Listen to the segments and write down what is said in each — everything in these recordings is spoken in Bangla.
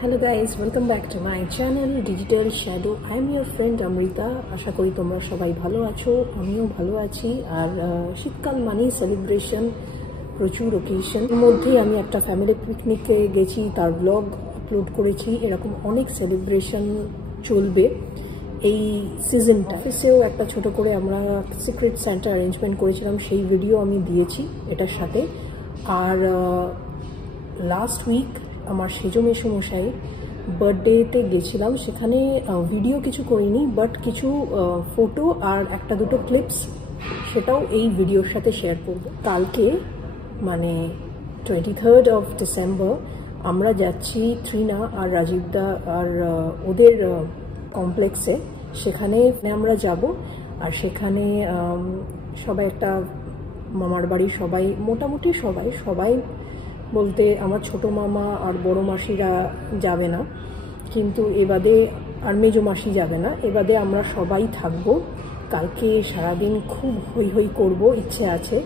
Hello guys, welcome back to my channel Digital Shadow. I am your friend Amrita. আশা করি তোমরা সবাই ভালো আছো, আমিও ভালো আছি। আর শীতকাল মানেই সেলিব্রেশন, প্রচুর অকেশন। এর মধ্যেই আমি একটা ফ্যামিলি পিকনিকে গেছি, তার ব্লগ আপলোড করেছি। এরকম অনেক সেলিব্রেশন চলবে এই সিজনটা। অফিসেও একটা ছোট করে আমরা সিক্রেট সান্টা অ্যারেঞ্জমেন্ট করেছিলাম, সেই ভিডিও আমি দিয়েছি এটার সাথে। আর লাস্ট উইক আমার সেজো মেসোমশাই বার্থডেতে গেছিলাম, সেখানে ভিডিও কিছু করিনি, বাট কিছু ফটো আর একটা দুটো ক্লিপস সেটাও এই ভিডিওর সাথে শেয়ার করব। কালকে মানে 23rd of December আমরা যাচ্ছি ত্রিনা আর রাজীবদা আর ওদের কমপ্লেক্সে। সেখানে আমরা যাব আর সেখানে সবাই একটা মামার বাড়ি, সবাই মোটামুটি সবাই বলতে আমার ছোট মামা আর বড় মাসিরা যাবে না, কিন্তু এবাদে আর মেজো মাসি যাবে না, এবাদে আমরা সবাই থাকবো। কালকে সারাদিন খুব হই হই করব, ইচ্ছে আছে।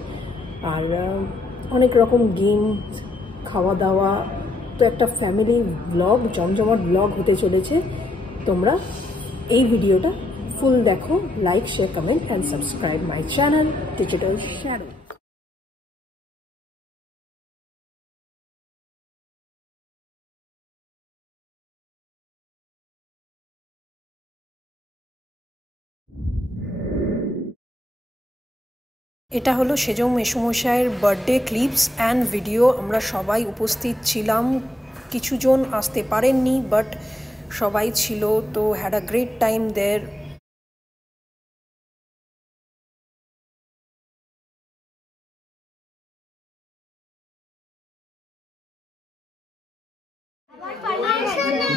আর অনেক রকম গেম, খাওয়া দাওয়া, তো একটা ফ্যামিলি ব্লগ, জমজমাট ব্লগ হতে চলেছে। তোমরা এই ভিডিওটা ফুল দেখো, like, share, comment and subscribe my channel digital shadow. এটা হলো সেজো মেসোমশাইয়ের বার্থডে ক্লিপস অ্যান্ড ভিডিও। আমরা সবাই উপস্থিত ছিলাম, কিছুজন আসতে পারেননি, বাট সবাই ছিল, তো হ্যাড আ গ্রেট টাইম দেয়ার।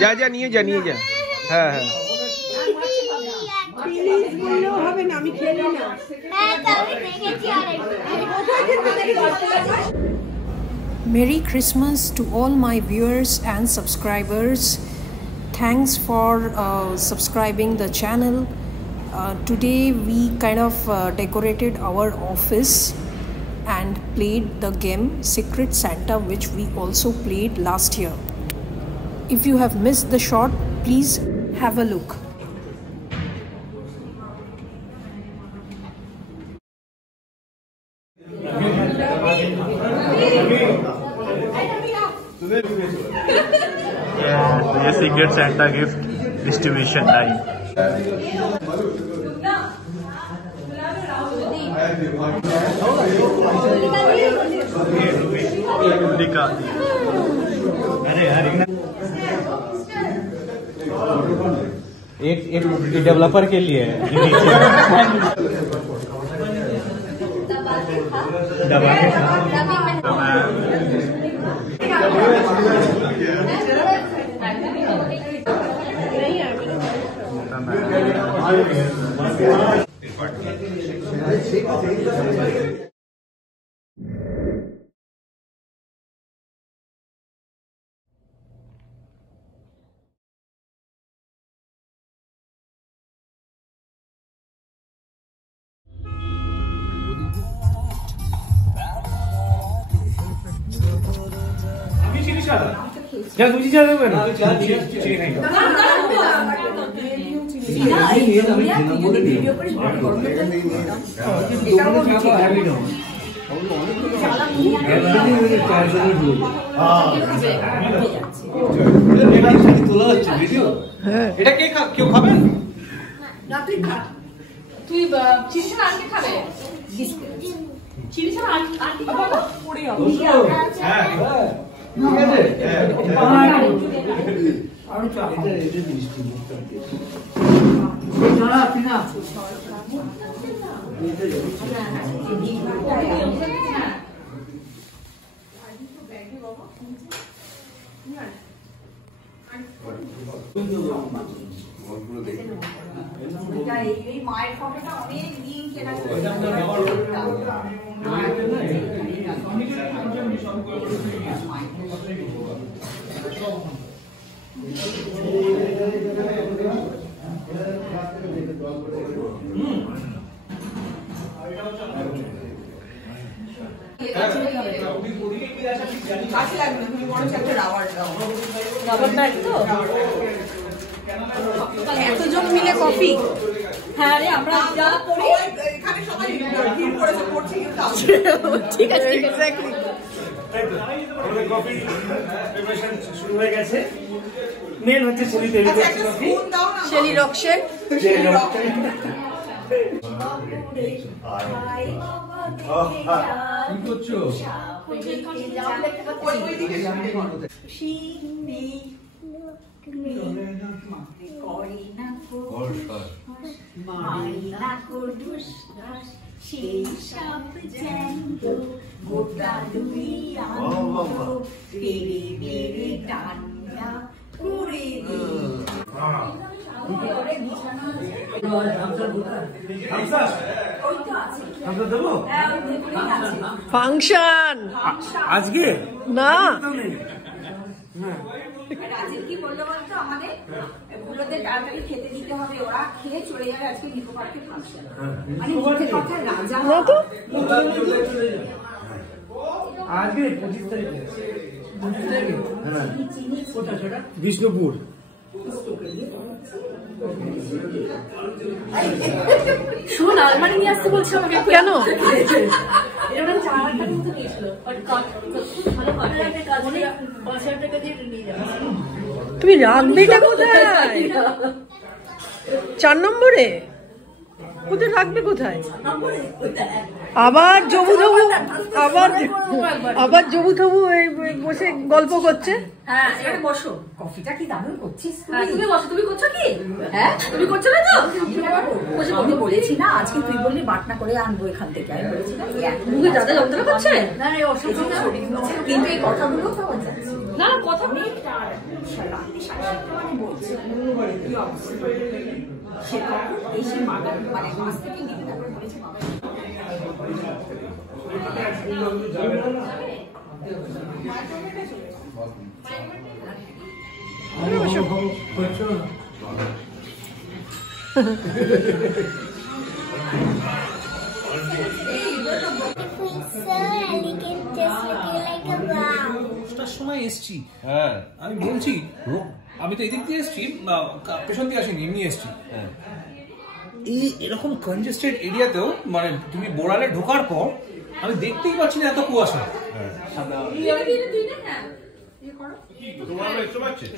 যা নিয়ে যা। হ্যাঁ হ্যাঁ, Merry Christmas to all my viewers and subscribers. Thanks for subscribing the channel. Today we kind of decorated our office and played the game Secret Santa, which we also played last year. If you have missed the shot, please have a look. ये secret Santa gift distribution time. एक डेवलपर के लिए क्या कुछ चल रहा है ना তোলা হচ্ছে ভিডিও। এটা কে কেউ খাবেন না? তুই খা, তুই চিনি ছাড়া আর কে খাবে? চিনি ছাড়া আর কে খাবে? পড়ে যাবে। হ্যাঁ ঠিক আছে, আরো চা এটা দৃষ্টি না আপনি না এই মায়ের ফটোটা অনেক দিন কেনা এতজন মিলে কফি। হ্যাঁ রে, আমরা যা করি এখানে সবাই ভিড় করেছে করছি ঠিক আছে এক্স্যাক্টলি। আমাদের কফি প্রিপারেশন শুরু হয়ে গেছে। মেন হচ্ছে শেলি তৈরি করছে কফি। শেলি রকশেন। কি করছো? ফাংশন আজকে না রাজীব কি বললো বলতো, আমাদের এগুলোতে তাড়াতাড়ি খেতে দিতে হবে, ওরা খেয়ে চলে যাবে আজকে নিকো পার্কে ফাংশন। মানে মুখের কথা রাজা না তো আজকে 25 তারিখে বিষ্ণুপুর। শোন, আলমারি নিয়ে আসতে বলছে আমাকে। কেন? এরকম 4,000 টাকা মতো নিয়েছিল। ভালো কথা, 5,000 টাকা দিয়ে নিয়ে যাবো। তুমি রাখবেটা কোথায়? 4 নম্বরে কোথায় রাখবে? কোথায় আবার জবু ধবু, আবার জবু ধবু বসে গল্প করছে। হ্যাঁ এবারে বসো, কফিটা কি দারুণ করছিস তুমি বসো। তুমি করছো কি? হ্যাঁ তুমি করছো না তো? আমি বলেছি না আজকে, তুই বললি বাটনা করে আনবো এখান থেকে, আমি বলেছি না মুখে দাদা যন্ত্রণা করছে না রে, অসুবিধা কিন্তু এই কথাগুলো পাওয়া যাচ্ছে না, কথা নেই। রাত্রি 7:30 মানে বলছে কি অবস্থা, সে কখন এসে মাগার মানে মাছ থেকে নিয়ে তারপরে বলেছে বাবা সময় এসছি। হ্যাঁ আমি বলছি, আমি তো এদিক দিয়ে এসছি, পেছন দিয়ে আসিনি, এমনি এসছি। এই এরকম কনজেস্টেড এরিয়াতেও মানে তুমি বোড়ালে ঢোকার পর আমি দেখতেই পাচ্ছি না এত কুয়াশা।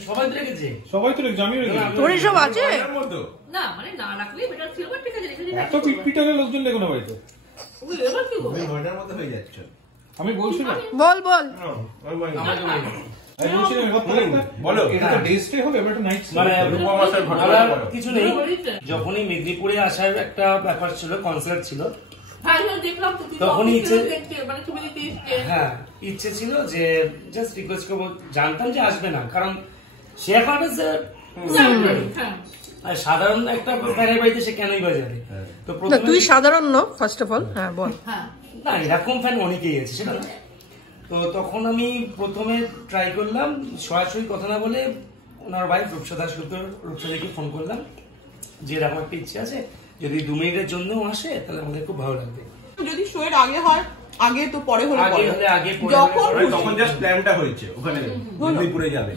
সবাই তো রেখেছে, সবাই তো রেখেছে, আমি রেখেছি। তোর সব আছে না মানে না রাখলে বেটার ছিল, বাট ঠিক আছে রেখে দিই। এত পিটপিটালে লোকজন লেগে না বাড়িতে। এবার কি বলবো? আমি বলছিলাম বল বল কিছু নেই। যখনই মেদিনীপুরে আসার একটা ব্যাপার ছিল, কনসার্ট ছিল, তখনই হ্যাঁ ইচ্ছে ছিল যে জাস্ট রিকোয়েস্ট করবো। জানতাম যে আসবে না, কারণ সে এখন সাধারণ একটা ফ্যানের বাড়িতে সে কেনই বা যাবে। তো তুই সাধারণ ন, ফার্স্ট অফ অল। হ্যাঁ বল। না এরকম ফ্যান অনেকেই আছে, সেটা না। তো তখন আমি প্রথমে ট্রাই করলাম, সরাসরি কথা না বলে ওনার ওয়াইফ রূপসাদাকে ফোন করলাম যে এরকম একটা ইচ্ছে আছে, যদি 2 মিনিটের জন্যও আসে তাহলে আমাদের খুব ভালো লাগবে। যদি শোয়ের আগে হয় আগে, তো পরে হলে আগে তখন জাস্ট প্ল্যানটা হয়েছে ওখানে মেদিনীপুরে যাবে।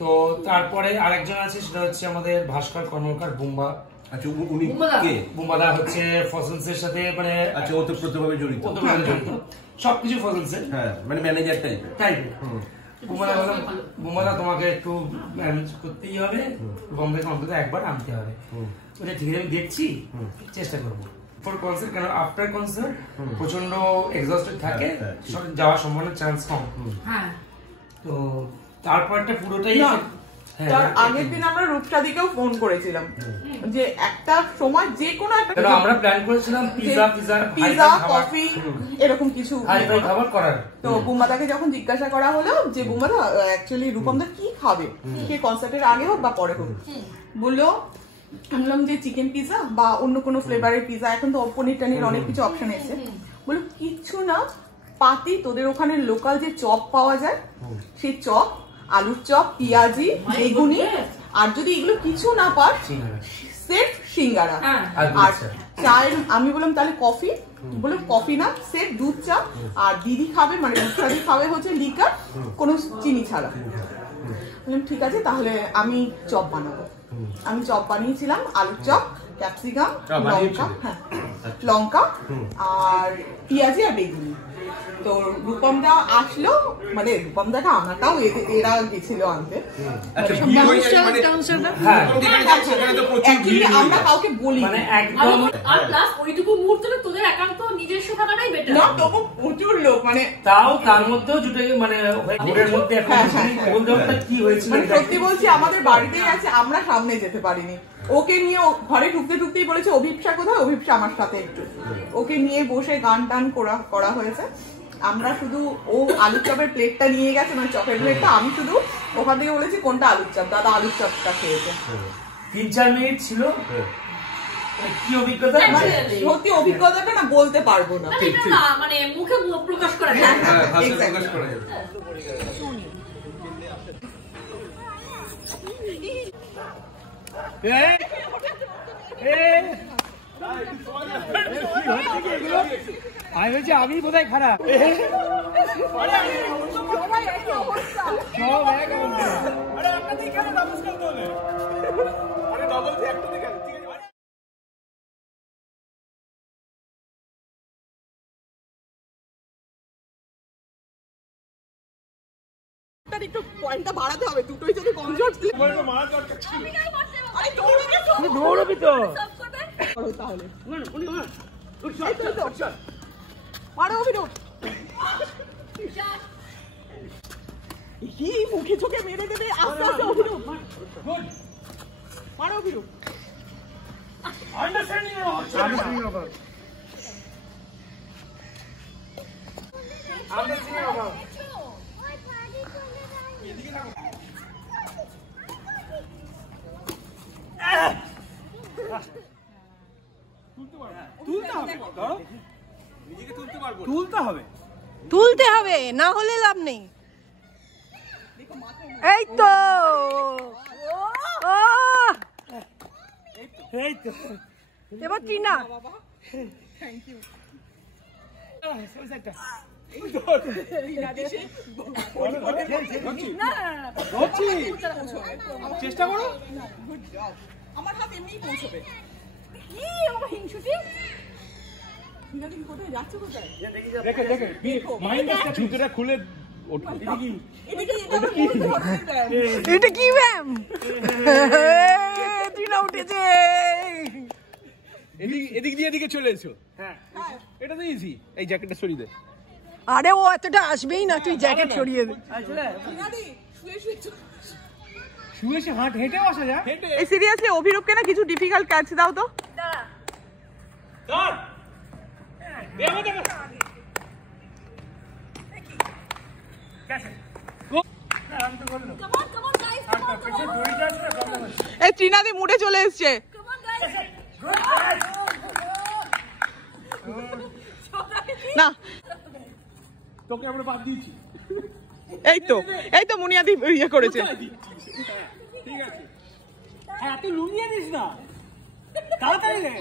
তো তারপরে আরেকজন আছে, সেটা হচ্ছে আমাদের ভাস্কর কর্মকার বুম্বা। আচ্ছা উনি কে? বুম্বাদা হচ্ছে ফসলস এর সাথে মানে আচ্ছা ওতপ্রোতভাবে জড়িত, সবকিছু ফসলস এর। হ্যাঁ মানে ম্যানেজার টাইপের। বুম্বাদা তোমাকে একটু ম্যানেজ করতেই হবে, বম্বে অন্তত একবার আনতে হবে। ঠিক আছে আমি দেখছি, চেষ্টা করবো। কনসার্ট কেন আফটার কনসার্ট প্রচন্ড এক্সস্টেড থাকে, যাওয়ার সম্ভাবনার চান্স কম। তো তারপরটা পুরোটাই তার আগের দিন আমরা রূপসাদিকেও ফোন করেছিলাম যে একটা সময় যে কোনো একটা আমরা প্ল্যান করেছিলাম পিজা কফি এরকম কিছু খাবার করার। তো বুম্বাদাকে যখন জিজ্ঞাসা করা হলো যে বুম্বাদা অ্যাকচুয়ালি রূপমদা কি খাবে, সে কনসার্টের আগে হোক বা পরে হোক, বললো আমি বললাম যে চিকেন পিজা বা অন্য কোনো ফ্লেভারের পিজা, এখন তো পনির টানির অনেক কিছু অপশন এসেছে। বললো কিচ্ছু না, পাতি তোদের ওখানে লোকাল যে চপ পাওয়া যায় সেই চপ, আলুর চপ, পেঁয়াজি, বেগুনি, আর যদি এগুলো কিছু না পাস সেফ সিঙ্গারা আর চায়ের। আমি বললাম তাহলে কফি, বলে কফি না, সেট দুধ চা, আর দিদি খাবে মানে রূপসাদি খাবে হচ্ছে লিকার, কোনো চিনি ছাড়া। বললাম ঠিক আছে, তাহলে আমি চপ বানাবো। আমি চপ বানিয়েছিলাম, আলুর চপ, ক্যাপসিকাম, লঙ্কা, হ্যাঁ লঙ্কা আর পেঁয়াজি আর বেগুনি। তো রূপমদা আসলো, মানে রূপমদাকে আনাটাও এরা গেছিল আনতে। আমরা কাউকে বলি আর প্লাস ওইটুকু মুহূর্তে তোদের একান্ত নিজস্ব থাকাটাই বেটার না, তবু প্রচুর লোক, মানে তাও তার মধ্যেও জুটে মানে ঘরের মধ্যে কি হয়েছিল মানে সত্যি বলছি আমাদের বাড়িতেই আছে, আমরা সামনে যেতে পারিনি। ওকে নিয়ে ঘরে ঢুকতে ঢুকতেই বলেছে অভিপ্সা কোথায়, অভিপ্সা আমার সাথে একটু, ওকে নিয়ে বসে গান টান করা হয়েছে। আমরা শুধু ও আলুর চপের প্লেটটা নিয়ে গেছে, মানে চপের প্লেটটা, আমি শুধু ওখান থেকে বলেছি কোনটা আলুর চপ, দাদা আলুর চপটা খেয়েছে। 3-4 মিনিট ছিল, কি অভিজ্ঞতা? সত্যি অভিজ্ঞতাটা না বলতে পারবো না, মানে মুখে প্রকাশ করা যায় না। আমি বলছি আমি বোধহয় খারাপ। একটু পয়েন্টটা বাড়াতে হবে, দুটোই যদি কমজোর দৌড়বি তো তাহলে মারো অভিরূপ, কি মুখে চোখে মেরে দেবে, আস্তে আস্তে অভিরূপ মারো অভিরূপ। তুলতে হবে, না হলে লাভ নেই। এই তো এবার টিনা, থ্যাংক ইউ। চেষ্টা করো, আমার হাত এমনিই পৌঁছবে। হিংসুটি কোথায় যাচ্ছে, কোথায় জুতোটা খুলে এটা কি ম্যাম, টিনা উঠেছে, এদিক দিয়ে এদিকে চলে এসো। হ্যাঁ এটা তো ইজি, এই জ্যাকেটটা সরিয়ে দে। আরে ও এতটা আসবেই না, তুই জ্যাকেট সরিয়ে দে। শুয়ে সে হেঁটেও আসা যায়। এই সিরিয়াসলি অভিরূপকে না কিছু ডিফিকাল্ট ক্যাচ দাও তো। এই ত্রিনাদি মুডে চলে এসছে। না তোকে আমরা বাদ দিয়েছি। এই তো মুনিয়াদি ইয়ে করেছে। ঠিক আছে, হ্যাঁ তুই লুকিয়ে দিস না, তাড়াতাড়ি রে।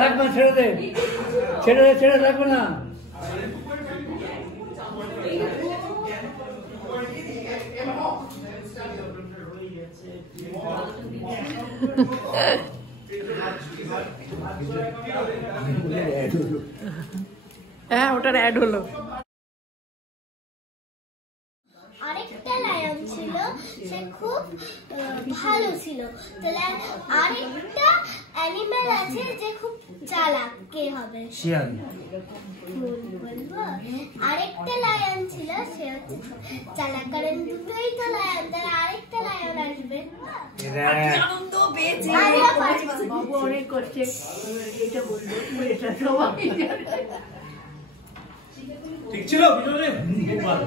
লাগবে না, ছেড়ে দে, ছেড়ে লাগবে না। হ্যাঁ ওটার অ্যাড হলো। আরেকটা লায়ন ছিল, সে খুব ভালো ছিল। তাহলে আরেকটা অ্যানিমেল আছে যে খুব চালাক, কে হবে? শিয়াল। বলবো আরেকটা লায়ন ছিল, সে হচ্ছে চালাক, কারণ দুটোই তো লায়ন, তাহলে আরেকটা লায়ন আসবে। আনন্দ পেয়েছি বাবু, অনেক করছে, এটা বলবো, এটা সবাই ঠিক ছিল ভিডিওতে, খুব ভালো।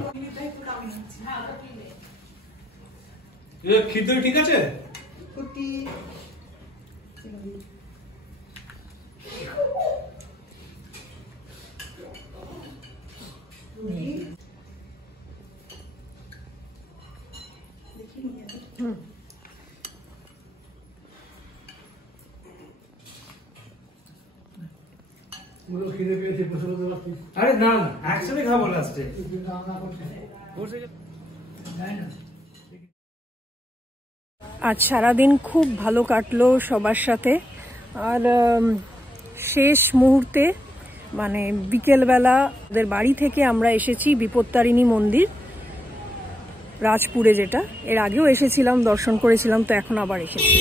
খিদে ঠিক আছে? আরে না না একসাথে খাবো লাস্টে। আজ সারাদিন খুব ভালো কাটলো সবার সাথে। আর শেষ মুহূর্তে মানে বিকেলবেলা ওদের বাড়ি থেকে আমরা এসেছি বিপত্তারিণী মন্দির রাজপুরে, যেটা এর আগেও এসেছিলাম, দর্শন করেছিলাম, তো এখন আবার এসেছি।